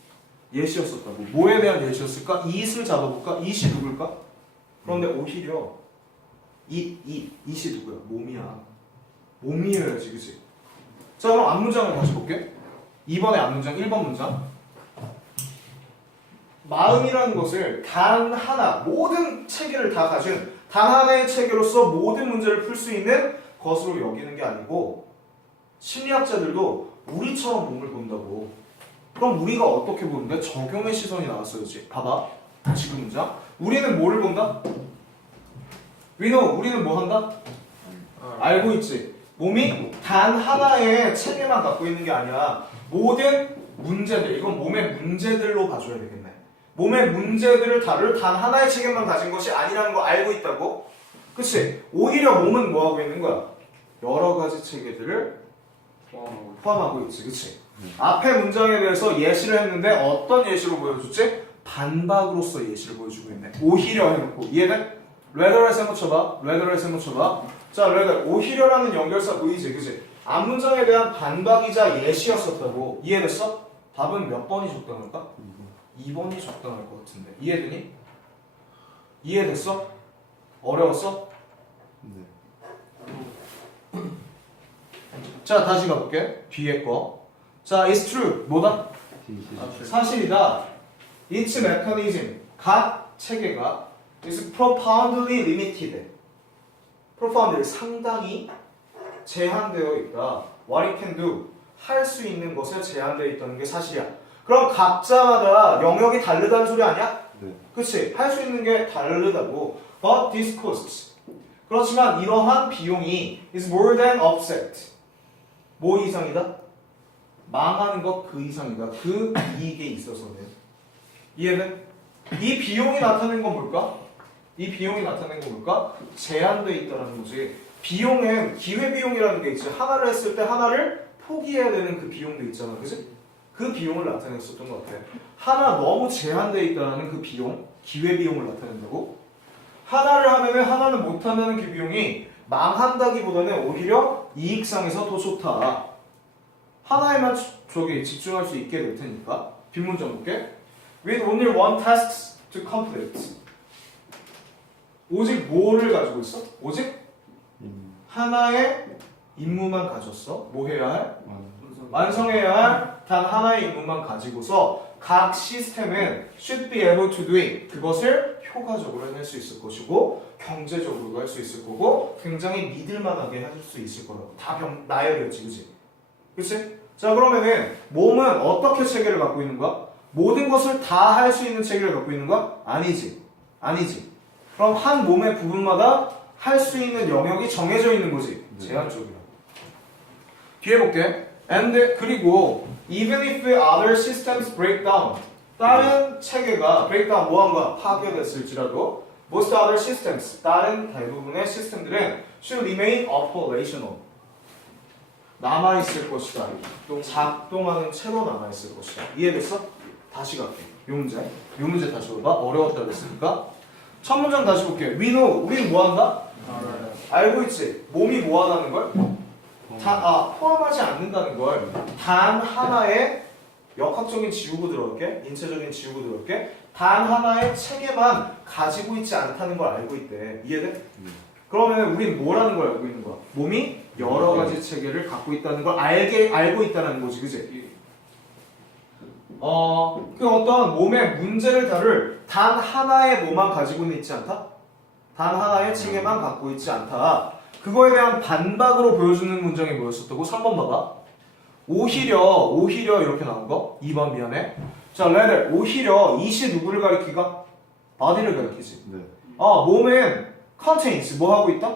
예시였었다고. 뭐에 대한 예시였을까? 이잇을 잡아볼까? 이잇이 누굴까? 그런데 오히려 이잇이 누구야? 몸이야. 몸이어야지 그치? 자 그럼 앞문장을 다시 볼게. 이번에 앞문장 1번 문장. 마음이라는 것을 단 하나 모든 체계를 다 가진 단 하나의 체계로서 모든 문제를 풀 수 있는 것으로 여기는 게 아니고 심리학자들도 우리처럼 몸을 본다고. 그럼 우리가 어떻게 보는데? 적용의 시선이 나왔어야지. 봐봐. 지금 문장. 우리는 뭐를 본다? 위노 우리는 뭐 한다? 알고 있지. 몸이 단 하나의 체계만 갖고 있는 게 아니야. 모든 문제들, 이건 몸의 문제들로 봐줘야 되겠네. 몸의 문제들을 다룰 단 하나의 체계만 가진 것이 아니라는 거 알고 있다고? 그치? 오히려 몸은 뭐 하고 있는 거야? 여러 가지 체계들을 포함하고 있지. 그치? 앞에 문장에 대해서 예시를 했는데 어떤 예시로 보여줬지? 반박으로서 예시를 보여주고 있네. 오히려 해놓고. 이해돼? 레더를 세모쳐봐. 레더를 세모쳐봐. 자, 레더. 오히려라는 연결사 보이지? 그치? 앞문장에 대한 반박이자 예시였었다고. 이해됐어? 답은 몇 번이 적당할까? 2번이 적당할 것 같은데. 이해되니? 이해됐어? 어려웠어? 네. 자, 다시 가볼게. 뒤에 거. 자, it's true. 뭐다? 사실이다. Its mechanism. 각 체계가 is profoundly limited. profoundly 상당히 제한되어 있다. What it can do. 할 수 있는 것에 제한되어 있다는 게 사실이야. 그럼 각자마다 영역이 다르다는 소리 아니야? 네. 그치? 할 수 있는 게 다르다고. But this costs. 그렇지만 이러한 비용이 is more than offset. 뭐 이상이다? 망하는 것 그 이상이다. 그 이익에 있어서는. 이해돼? 이 비용이 나타낸 건 뭘까? 이 비용이 나타낸 건 뭘까? 제한돼 있다는 거지. 비용은 기회비용이라는 게 있지. 하나를 했을 때 하나를 포기해야 되는 그 비용도 있잖아. 그치? 그 비용을 나타냈었던 것 같아. 하나 너무 제한돼 있다는 그 비용, 기회비용을 나타낸다고? 하나를 하면은 하나는 못하면 그 비용이 망한다기보다는 오히려 이익상에서 더 좋다. 하나에만 집중할 수 있게 될 테니까. 뒷문장 볼게. With only one task to complete. 오직 뭐를 가지고 있어? 오직 하나의 임무만 가졌어. 뭐 해야 할? 완성해야 할 단 하나의 임무만 가지고서 각 시스템은 should be able to do it. 그것을 효과적으로 해낼 수 있을 것이고 경제적으로도 할 수 있을 거고 굉장히 믿을만하게 할 수 있을 거라고. 다 나열이었지, 그치? 그치? 자, 그러면은 몸은 어떻게 체계를 갖고 있는 거야? 모든 것을 다 할 수 있는 체계를 갖고 있는 거야? 아니지. 아니지. 그럼 한 몸의 부분마다 할 수 있는 영역이 정해져 있는 거지. 제한적이라고. 뒤에 볼게. And 그리고 even if other systems break down. 다른 체계가 breakdown 뭐한가 파괴됐을지라도 most other systems 다른 대부분의 시스템들은 should remain operational. 남아있을 것이다. 작동하는 채로 남아있을 것이다. 이해됐어? 다시 갈게. 요 문제 다시 봐봐. 어려웠다 그랬으니까. 첫 문장 다시 볼게. We know. 우리는 뭐한다? 알고 있지? 몸이 뭐하다는 걸? 포함하지 않는다는 걸. 단 하나의 역학적인 지우고 들어올게. 인체적인 지우고 들어올게. 단 하나의 체계만 가지고 있지 않다는 걸 알고 있대. 이해돼? 그러면 우린 뭐라는 걸 알고 있는 거야? 몸이 여러 가지 체계를 갖고 있다는 걸 알고 있다는 거지, 그지? 그 어떤 몸의 문제를 다룰 단 하나의 몸만 가지고는 있지 않다? 단 하나의 체계만 갖고 있지 않다. 그거에 대한 반박으로 보여주는 문장이 뭐였었다고? 3번 봐봐. 오히려 이렇게 나온 거. 2번 미안해. 자, 레벨 오히려 이시 누구를 가리키가? body를 가리키지. 네. 몸은 contains 뭐 하고 있다?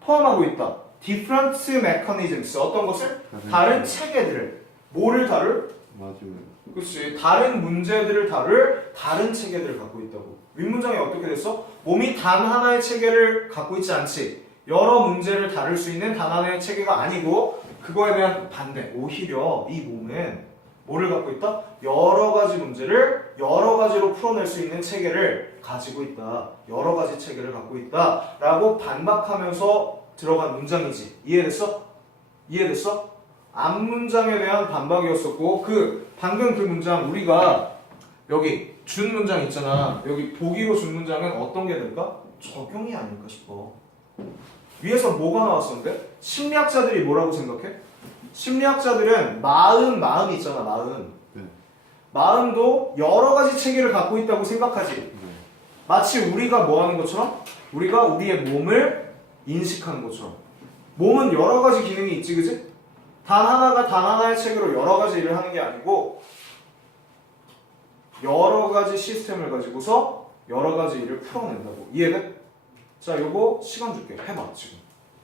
포함하고 있다. different mechanisms 어떤 것을? 다른 체계들을 뭐를 다룰? 맞아요. 그렇지. 다른 문제들을 다룰 다른 체계들을 갖고 있다고. 윗문장이 어떻게 됐어? 몸이 단 하나의 체계를 갖고 있지 않지. 여러 문제를 다룰 수 있는 단 하나의 체계가 아니고 그거에 대한 반대. 오히려 이 몸은 뭐를 갖고 있다? 여러 가지 문제를 여러 가지로 풀어낼 수 있는 체계를 가지고 있다. 여러 가지 체계를 갖고 있다. 라고 반박하면서 들어간 문장이지. 이해됐어? 이해됐어? 앞문장에 대한 반박이었었고 방금 그 문장 우리가 여기 준 문장 있잖아. 여기 보기로 준 문장은 어떤 게 될까? 적용이 아닐까 싶어. 위에서 뭐가 나왔었는데? 심리학자들이 뭐라고 생각해? 심리학자들은 마음 있잖아. 마음. 네. 마음도 여러 가지 체계를 갖고 있다고 생각하지. 네. 마치 우리가 뭐 하는 것처럼? 우리가 우리의 몸을 인식하는 것처럼. 몸은 여러 가지 기능이 있지, 그지? 단 하나의 체계로 여러 가지 일을 하는 게 아니고 여러 가지 시스템을 가지고서 여러 가지 일을 풀어낸다고. 이해돼? 자, 요거 시간 줄게. 해봐, 지금.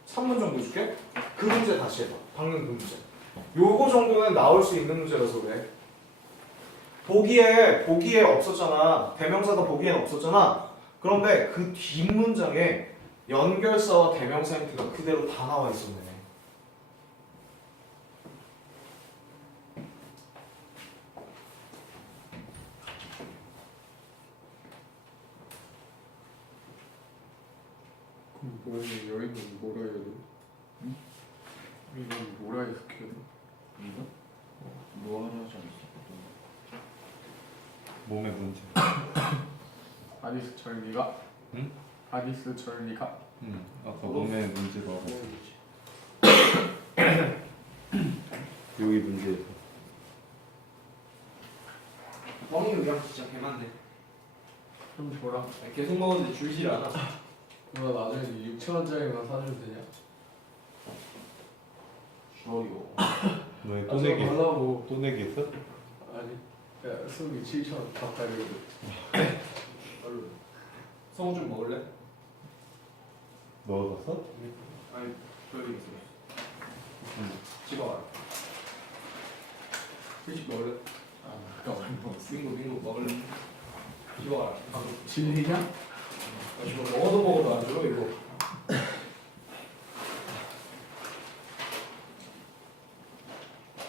3분 정도 줄게. 그 문제 다시 해봐. 방금 그 문제. 요거 정도는 나올 수 있는 문제라서 그래. 보기에 없었잖아. 대명사가 보기엔 없었잖아. 그런데 그 뒷문장에 연결사와 대명사 힌트가 그대로 다 나와 있었네. 그럼 여기는 뭐라 해야 돼? 이건 뭐라 해석해야 돼? 이거? 뭐 하나 하지 않았어? 몸의 문제. 아디스 절미가? 응? 아디스 절미가? 아까 몸의 문제가 여기 문제에서. 뻥이 그냥 진짜 개만데. 좀 줘라. 계속 먹었는데 줄질 않아. 누나 나중에 6,000원짜리만 사주면 되냐? 주워요. 너희 아, 또 내기 달라고. 또 내기 했어? 아니, 야, 수업이 7,000원 가까이 되거든. 얼른. 성우 좀 먹을래? 넣어봤어? 아니, 저기 있어. 집어와라. 일찍 먹을래? 아, 안 먹었어. 빙고 먹을래? 집어와라. 진리냐? 아, 지금 먹어도 안 줘, 이거.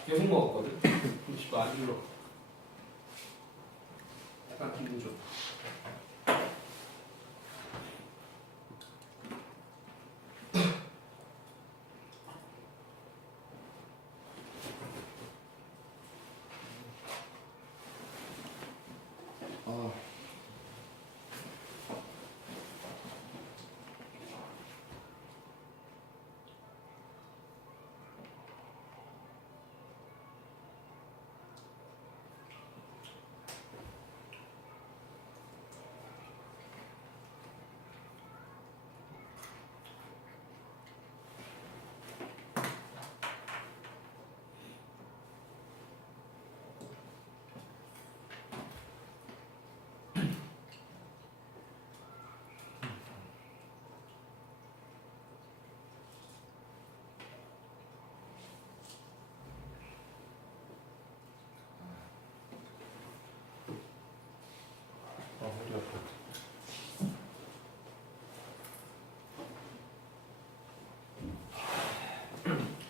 계속 먹었거든? 집어 안 줄어. 약간 기분 좋다. 아. 허리 아파.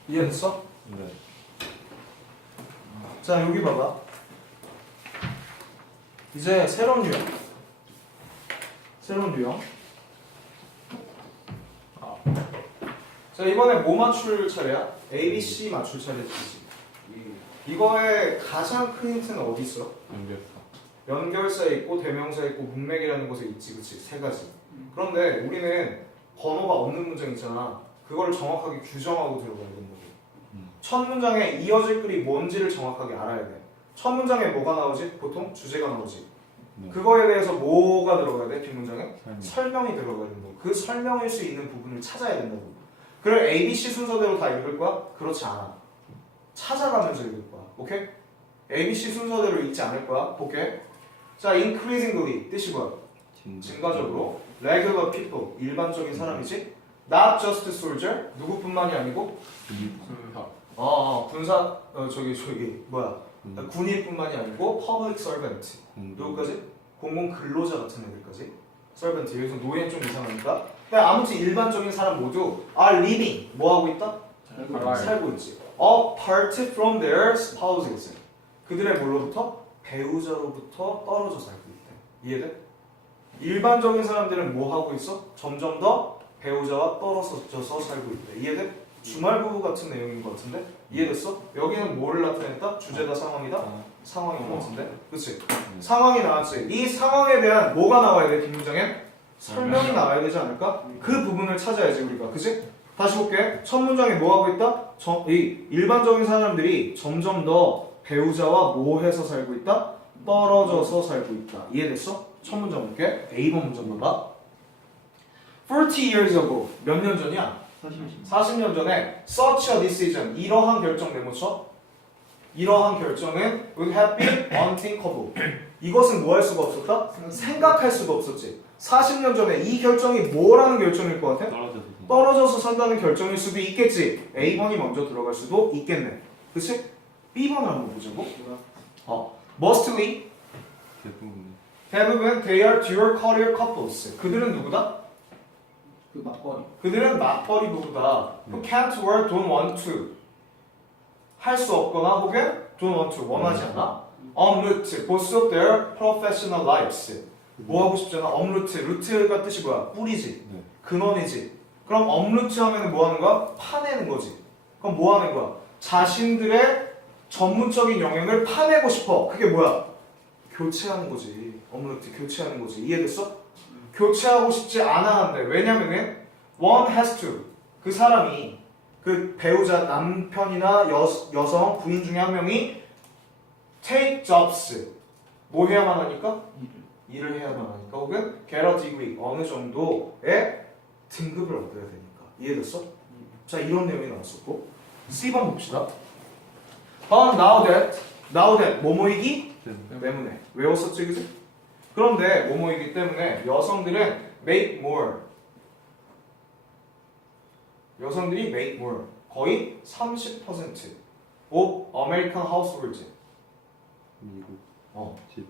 이해됐어? 네. 자, 여기 봐봐. 이제 새로운 유형. 자, 이번에 뭐 맞출 차례야? A, B, C 맞출 차례지. 이거의 가장 큰 힌트는 어디 있어? 연결사. 연결사에 있고 대명사에 있고 문맥이라는 곳에 있지, 그치? 세 가지. 그런데 우리는 번호가 없는 문장 있잖아. 그걸 정확하게 규정하고 들어가야 된다고. 첫 문장에 이어질 글이 뭔지를 정확하게 알아야 돼. 첫 문장에 뭐가 나오지? 보통 주제가 나오지. 네. 그거에 대해서 뭐가 들어가야 돼? 뒷문장에? 설명. 설명이 들어가야 된다고. 그 설명일 수 있는 부분을 찾아야 된다고. 그래 A, B, C 순서대로 다 읽을 거야? 그렇지 않아. 찾아가면서 읽을 거야. 오케이? A, B, C 순서대로 읽지 않을 거야. 볼게. 자, increasingly 뜻이 뭐야? 증가적으로. regular people 일반적인 사람이지. not just soldier 누구뿐만이 아니고 군사 저기 뭐야 군인뿐만이 아니고 public servant 누구까지? 공공 근로자 같은 애들까지. servant 여기서 노예는 좀 이상하니까. 근데 아무튼 일반적인 사람 모두 are living 뭐 하고 있다? 살고 있지. apart from their spouses 그들의 뭘로부터? 배우자로부터 떨어져 살고 있대. 이해돼? 일반적인 사람들은 뭐 하고 있어? 점점 더 배우자와 떨어져서 살고 있대. 이해돼? 주말 부부 같은 내용인 것 같은데? 이해됐어? 여기는 뭐를 나타냈다? 주제다 상황이다? 상황인 것 같은데? 그치? 상황이 나왔지. 이 상황에 대한 뭐가 나와야 돼? 뒷문장엔? 설명이 나와야 되지 않을까? 그 부분을 찾아야지 우리가. 그치? 다시 볼게. 첫 문장에 뭐 하고 있다? 이 일반적인 사람들이 점점 더 배우자와 뭐 해서 살고 있다? 떨어져서 살고 있다. 이해됐어? 첫 문장 볼게. A번 문장 봐봐. 40 years ago 몇 년 전이야? 40년 전에 such a decision 이러한 결정 메모쳐. 이러한 결정은 would have been unthinkable. 이것은 뭐 할 수가 없었다? 생각할 수가 없었지. 40년 전에 이 결정이 뭐라는 결정일 것 같아? 떨어져서 산다는 결정일 수도 있겠지. A번이 먼저 들어갈 수도 있겠네. 그치? B번을 한번 보자고. mostly 대부분 they are dual career couples. 그들은 누구다? 그 맞벌이. 그들은 맞벌이 부부다. who can't work, don't want to. 할 수 없거나 혹은 don't want to. 원하지 않아. en route, both of their professional lives. 뭐 하고 싶잖아. en route. 루트가 뜻이 뭐야? 뿌리지. 네. 근원이지. 그럼 en route 하면 뭐 하는 거야? 파내는 거지. 그럼 뭐 하는 거야? 자신들의 전문적인 영역을 파내고 싶어. 그게 뭐야? 교체하는 거지. en route 교체하는 거지. 이해됐어? 교체하고 싶지 않아 한대. 왜냐면은 one has to. 그 사람이 그 배우자 남편이나 여성 부인 중에 한 명이 take jobs 뭐 해야만 하니까? 일을 해야만 하니까 혹은 get a degree 어느 정도의 등급을 얻어야 되니까. 이해됐어? 자 이런 내용이 나왔었고 C번 봅시다. now that 뭐뭐이기 때문에 외웠었지 그지? 그런데 뭐뭐이기 때문에 여성들은 make more 여성들이 make more 거의 30% of American households 미국 집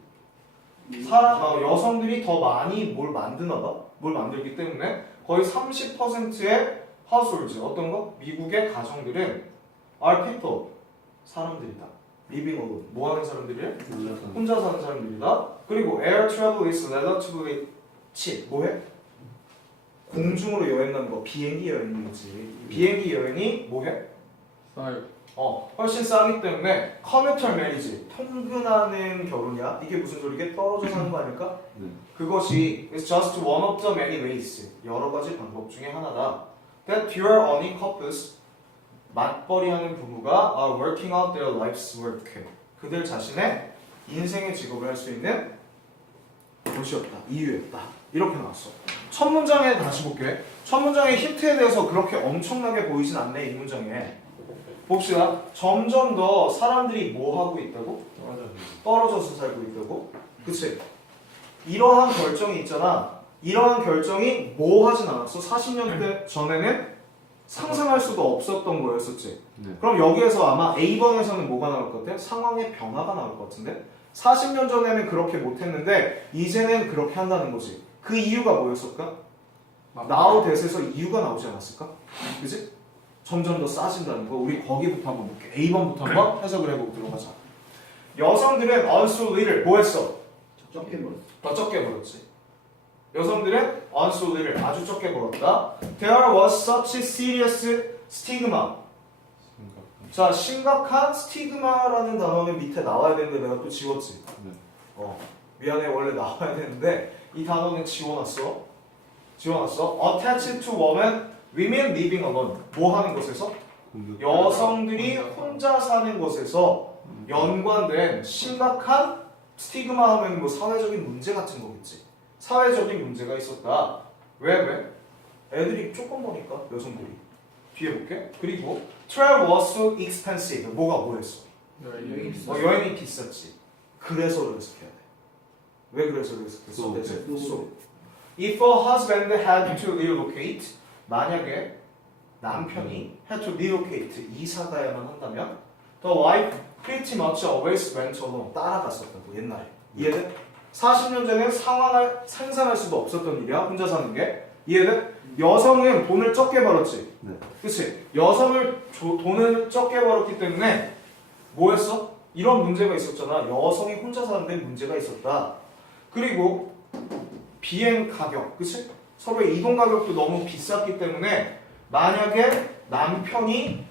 여성들이 더 많이 뭘 만드나 봐? 뭘 만들기 때문에 거의 30%의 households 어떤 거? 미국의 가정들은 are people 사람들이다. living alone 뭐 하는 사람들이래? 혼자 사는 사람들이다. 그리고 air travel is relatively cheap 뭐해? 공중으로 여행 가는 거 비행기 여행인 거지. 비행기 여행이 뭐해? 싸요. 훨씬 싸기 때문에 commuter marriage 통근하는 결혼이야. 이게 무슨 소리게? 떨어져 사는 거 아닐까? 네. 그것이 is just one of the many ways 여러 가지 방법 중에 하나다. That pure earning couples 맞벌이하는 부부가 are working out their life's work 그들 자신의 인생의 직업을 할 수 있는 것이었다. 이유였다. 이렇게 나왔어. 첫 문장에 다시 볼게. 첫 문장의 힌트에 대해서 그렇게 엄청나게 보이진 않네. 이 문장에 봅시다. 점점 더 사람들이 뭐 하고 있다고? 떨어져서 살고 있다고? 그치? 이러한 결정이 있잖아. 이러한 결정이 뭐 하진 않았어? 40년 전에는 상상할 수도 없었던 거였었지. 네. 그럼 여기에서 아마 A번에서는 뭐가 나올 것 같아? 상황의 변화가 나올 것 같은데? 40년 전에는 그렇게 못했는데 이제는 그렇게 한다는 거지. 그 이유가 뭐였을까? now that에서 이유가 나오지 않았을까? 그치? 점점 더 싸진다는 거. 우리 거기부터 한번 볼게. A번부터 한번 해석을 해보고 들어가자. 여성들은 unso little 뭐 했어? 적게 벌었어. 더 적게 벌었지. 여성들은 unso little 아주 적게 벌었다. There was such serious stigma. 자, 심각한 스티그마라는 단어는 밑에 나와야 되는데 내가 또 지웠지. 네. 미안해 원래 나와야 되는데 이 단어는 지워놨어. 지워놨어. Attached to women living alone. 뭐 하는 곳에서? 공격. 여성들이 혼자 사는 곳에서 연관된 심각한 스티그마 하면 뭐 사회적인 문제 같은 거겠지. 사회적인 문제가 있었다. 왜? 애들이 조금 보니까 여성들이. 뒤에 볼게. 그리고 travel was so expensive. 뭐가 뭐였어? 여행이 비쌌지. 그래서 레스해야 돼. 왜 그래서 레스했어? So, if a husband had to relocate, 만약에 남편이 had to relocate, 이사 가야만 한다면 the wife pretty much always went alone. 따라갔었다고 옛날에. 이해돼? 40년 전에 상황을 상상할 수도 없었던 일이야. 혼자 사는 게. 이해돼? 여성은 돈을 적게 벌었지. 네. 그치? 돈을 적게 벌었기 때문에 뭐였어? 이런 문제가 있었잖아. 여성이 혼자 사는데 문제가 있었다. 그리고 비행 가격, 그치? 서로의 이동 가격도 너무 비쌌기 때문에 만약에 남편이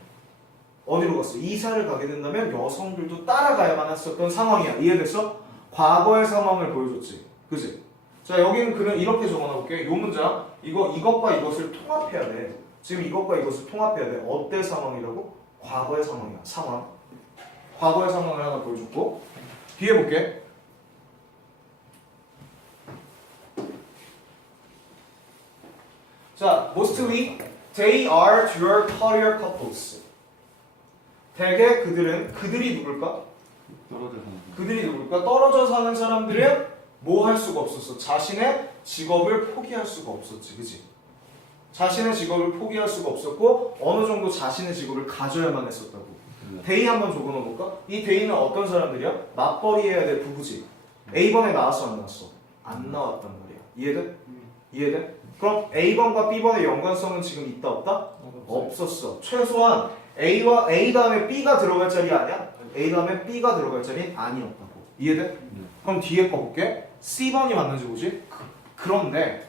어디로 갔어? 이사를 가게 된다면 여성들도 따라가야만 했었던 상황이야. 이해됐어? 과거의 상황을 보여줬지. 그치? 자, 여기는 그냥 이렇게 적어놔볼게. 요 문장, 이것과 이것을 통합해야 돼. 지금 이것과 이것을 통합해야 돼. 어때 상황이라고? 과거의 상황이야. 상황. 과거의 상황을 하나 보여줬고, 뒤에 볼게. 자, mostly they are dual career couples. 대개 그들이 누굴까? 떨어져 사는. 그들이 누굴까? 떨어져 사는 사람들은 뭐 할 수가 없었어? 자신의 직업을 포기할 수가 없었지, 그치? 자신의 직업을 포기할 수가 없었고 어느 정도 자신의 직업을 가져야만 했었다고. 데이 한번 적어놓을까? 이 데이는 어떤 사람들이야? 맞벌이 해야 될 부부지. A번에 나왔어 안 나왔어? 안 나왔단 말이야. 이해돼? 이해돼? 그럼 A번과 B번의 연관성은 지금 있다 없다? 없었어. 최소한 A 다음에 B가 들어갈 자리 아니야? A 다음에 B가 들어갈 자리는 아니었다고. 이해돼? 그럼 뒤에 거 볼게. C번이 맞는지 보지? 그런데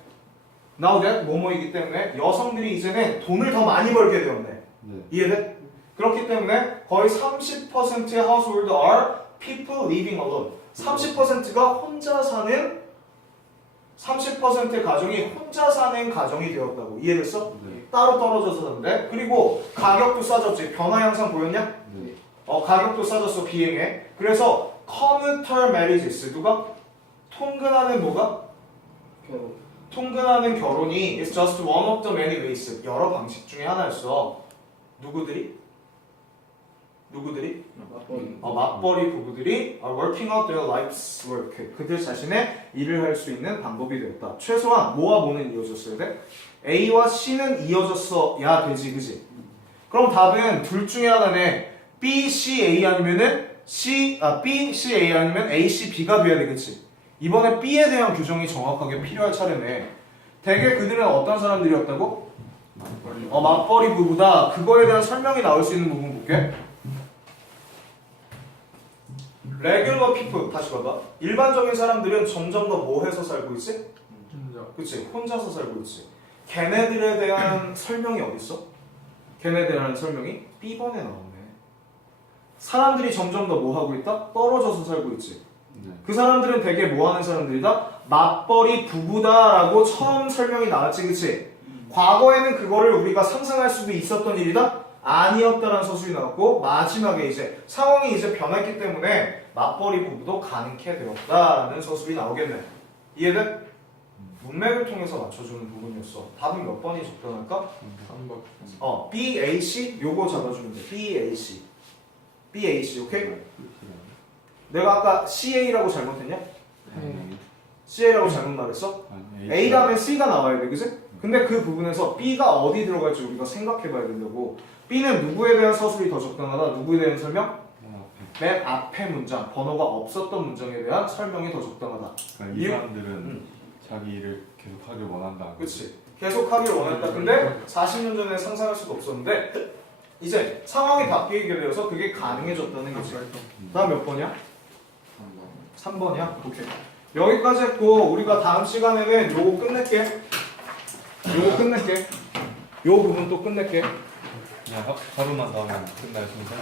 now that 뭐뭐이기 때문에 여성들이 이제는 돈을 더 많이 벌게 되었네. 네. 이해돼? 그렇기 때문에 거의 30%의 household are people living alone. 30%가 혼자 사는 30%의 가정이 혼자 사는 가정이 되었다고. 이해됐어? 네. 따로 떨어져서 사는데. 그리고 가격도 싸졌지. 변화 양상 보였냐? 네. 가격도 싸졌어. 비행에. 그래서 commuter marriages. 누가? 통근하는 뭐가? 통근하는 결혼이 is just one of the many ways. 여러 방식 중에 하나였어. 누구들이? 맞벌이 부부들이 are working out their life's work. 그들 자신의 일을 할 수 있는 방법이 되었다. 최소한 뭐와 뭐는 이어졌어야 돼? A와 C는 이어졌어야 되지, 그지? 그럼 답은 둘 중에 하나네. B, C, A 아니면은 B, C, A 아니면 A, C, B가 돼야 되겠지. 이번에 B에 대한 규정이 정확하게 필요할 차례네. 대개 그들은 어떤 사람들이었다고? 맞벌이 부부다. 그거에 대한 설명이 나올 수 있는 부분 볼게. regular people 다시 봐봐. 일반적인 사람들은 점점 더 뭐 해서 살고 있지? 그치? 혼자서 살고 있지. 걔네들에 대한 설명이 어딨어? 걔네들에 대한 설명이 B번에 나오네. 사람들이 점점 더 뭐 하고 있다? 떨어져서 살고 있지. 네. 그 사람들은 되게 뭐 하는 사람들이다? 맞벌이 부부다라고 처음 설명이 나왔지, 그치? 과거에는 그거를 우리가 상상할 수도 있었던 일이다? 아니었다라는 서술이 나왔고, 마지막에 이제 상황이 이제 변했기 때문에 맞벌이 부부도 가능케 되었다라는 서술이 나오겠네. 이해돼? 문맥을 통해서 맞춰주는 부분이었어. 답은 몇 번이 적당할까? 3번. B, A, C 요거 잡아주면 돼. B, A, C. B, A, C, 오케이? 내가 아까 CA라고 잘못했냐? CA라고 잘못 말했어? A 다음에 C가 나와야 돼, 그치? 근데 그 부분에서 B가 어디 들어갈지 우리가 생각해봐야 된다고. B는 누구에 대한 서술이 더 적당하다? 누구에 대한 설명? 맨 앞에 문장, 번호가 없었던 문장에 대한 설명이 더 적당하다. 그러니까 이 사람들은 자기 일을 계속 하길 원한다. 그치? 계속 하길 원했다. 근데 40년 전에 상상할 수가 없었는데 이제 상황이 바뀌게 되어서 그게 가능해졌다는 거지. 다음 몇 번이야? 3번이야? 오케이. 여기까지 했고 우리가 다음 시간에는 요거 끝낼게. 요 부분 또 끝낼게. 그냥 하루만 더 하면 끝날 순서.